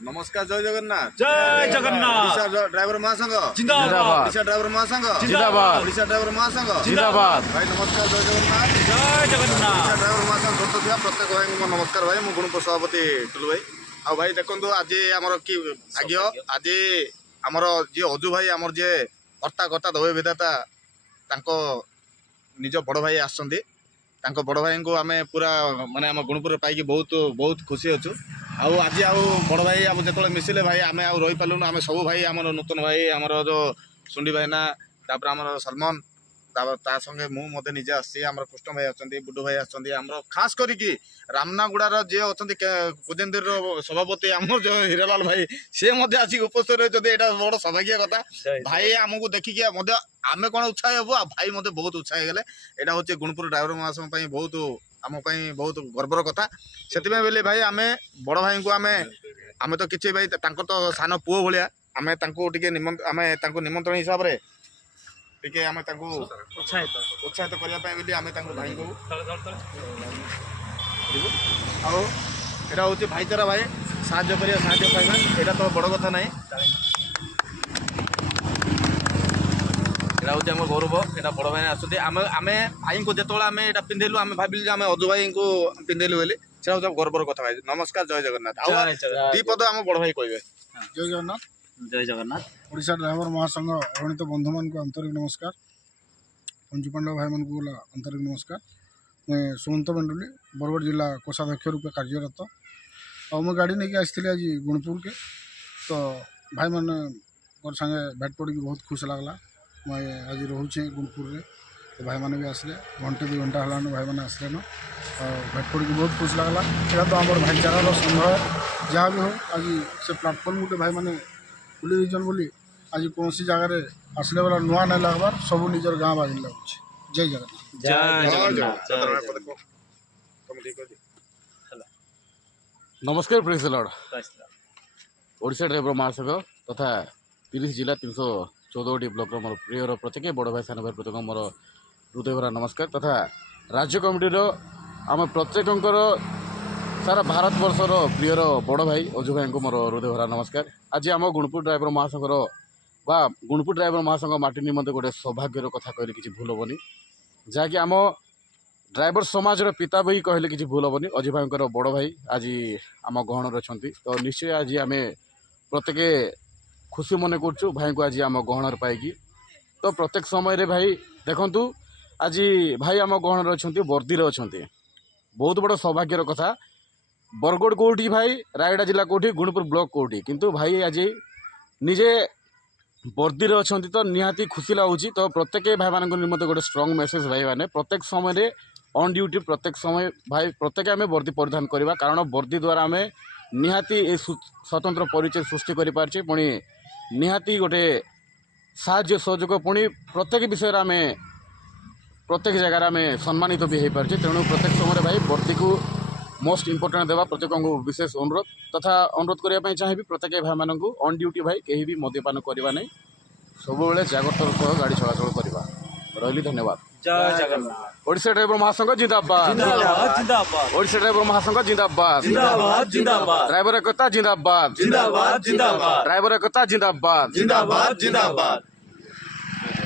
नमस्कार जय जगन्नाथ जय जगन्नाथ। ओडिशा ड्राइवर महासंघ जिंदाबाद। ओडिशा ड्राइवर महासंघ जिंदाबाद। ओडिशा ड्राइवर महासंघ जिंदाबाद। भाई नमस्कार जय जगन्नाथ जय जगन्नाथ। ओडिशा ड्राइवर महासंघ छोट थिया प्रत्येक भाई को नमस्कार भाई मु गुणपुर सभापति टुलु भाई आ भाई देखंतु आज हमर की भाग्य आज हमर जे अजू भाई हमर जे कर्ता कर्ता दवे विधाता तांको निज बड़ भाई आसछन्ती तांको बड़ भाई को आमे पूरा माने हम गुणपुर पाई बहुत बहुत खुशी अच्छु आउ आज आउ बड़ भाई आम जो मिसिले भाई आम आउ रही पार्लुन आम सब भाई आम नूतन भाई आमर जो सुंडी भाईना तापर आमर सलमान ता संगे मुझे निजे आसी आम कृष्ण भाई अच्छा बुडू भाई आमर खास करके रामनागुड़ार जे अच्छा कुजेंद्र सभापति आम जो हीरालाल भाई सी आसिक उपस्थित रही बड़ सौभाग्य कथा भाई आमको देखिए आम कौन उत्साह हबू भाई मत बहुत उत्साह गले यहाँ हूँ गुणपुर ड्राइवर महासंघ बहुत आम बहुत गर्वर कथा से बोले भाई आम बड़ भाई को आम तो किसी भाई तो सान पुओ भाया आम आम निमंत्रण हिसाब से टिके आम उत्साहित करने आम भाई को आउ हूँ भाईचारा भाई साहाय्य पाइबा यहाँ तो बड़ कथा ना यहाँ हूँ आम गौरव यहाँ बड़ भाई आसते आम भाई को जो आम यहाँ पिंधेलु आम भाविलु आम अजू भाई को पिंधेलु बोली से हूँ गर्वर कथा भाई नमस्कार जय जगन्नाथ दी पद आम बड़ भाई कहे जय जगन्नाथ। जय जगन्नाथ। ओडिशा ड्राइवर महासंघ अगणित बंधु मान को आंतरिक नमस्कार पंचु पांडव भाई मान को आंतरिक नमस्कार मैं सुमंत मंडली बरगढ़ जिला कोषाध्यक्ष रूपे कार्यरत और मैं गाड़ी नहीं आसी आज गुणपुर के तो भाई मैंने संगे भेट पड़ी बहुत खुश लगला मैं आज रोचे गुणपुर में तो भाई मैंने भी आसले घंटे 2 घंटा है भाई मैंने आसले न भेट पड़ी बहुत खुश लगला यहाँ तो आम भाईचारा संघ जहाँ भी हो आज से प्लाटफर्म गोटे भाई मैंने खुली देचन बोली आज कौन सी जगह आसले वाला नुआ नहीं लगवार सब निजर गाँव बाजी लगुच जय जगन्नाथ। नमस्कार प्रेस लॉर्ड ओडिशा ड्राइवर महासंघ तथा 30 जिला 314 ब्लॉक मोर प्रियर प्रत्येक बड़ भाई सान भाई प्रत्येक मोर हृदय भरा नमस्कार तथा राज्य कमिटी आम प्रत्येक सारा भारत वर्षर प्रियर बड़ भाई अजू भाई को मोर हृदय भरा नमस्कार आज आम गुणपुर ड्राइवर महासंघर बा गुणपुर ड्राइवर महासंघ माटी निमंते गोटे सौभाग्यर कथा कहले किसी भूल हेनी जहाँकि आम ड्राइवर समाज पिता भी कहले किसी भूल हेनी अजू भाई बड़ भाई आज आम गहन अच्छा तो निश्चय आज आम प्रत्येक खुशी मन कर भाई को आज आम गहन पाई तो प्रत्येक समय भाई देखु आज भाई आम गहन अच्छा बर्दी अच्छा बहुत बड़ सौभाग्यर कथा बरगढ़ कौटी भाई रायगड़ा जिला कौटी गुणपुर ब्लॉक कौटी किंतु भाई आज निजे बर्दी अच्छा तो निहाती खुशी लगुच तो प्रत्येक भाई मान निमंते गोटे स्ट्रंग मेसेज भाई मैंने प्रत्येक समय ऑन ड्यूटी प्रत्येक समय भाई प्रत्येक आम वर्दी परिधान करवा कारण वर्दी द्वारा आम निहाती स्वतंत्र परिचय सृष्टि कर पुणी निहाती गोटे साहाय्य सहयोग पुणी प्रत्येक विषय आम प्रत्येक जगार आम सम्मानित भी हो पारे तेणु प्रत्येक समय भाई वर्दी को मोस्ट इंपोर्टेंट देवा प्रत्येक को विशेष अनुरोध तथा अनुरोध करने चाहिए प्रत्येक भाई मान ऑन ड्यूटी भाई कहीं भी मद्यपान करवा नहीं सब जागरूकतार सह गाड़ी चलाचल करवा रही धन्यवाद। जय जगन्नाथ। ओडिशा ड्राइवर महासंघ जिंदाबाद जिंदाबाद जिंदाबाद। ओडिशा ड्राइवर महासंघ जिंदाबाद जिंदाबाद जिंदाबाद। ड्राइवर एकता जिंदाबाद जिंदाबाद जिंदाबाद। ड्राइवर एकता जिंदाबाद जिंदाबाद जिंदाबाद।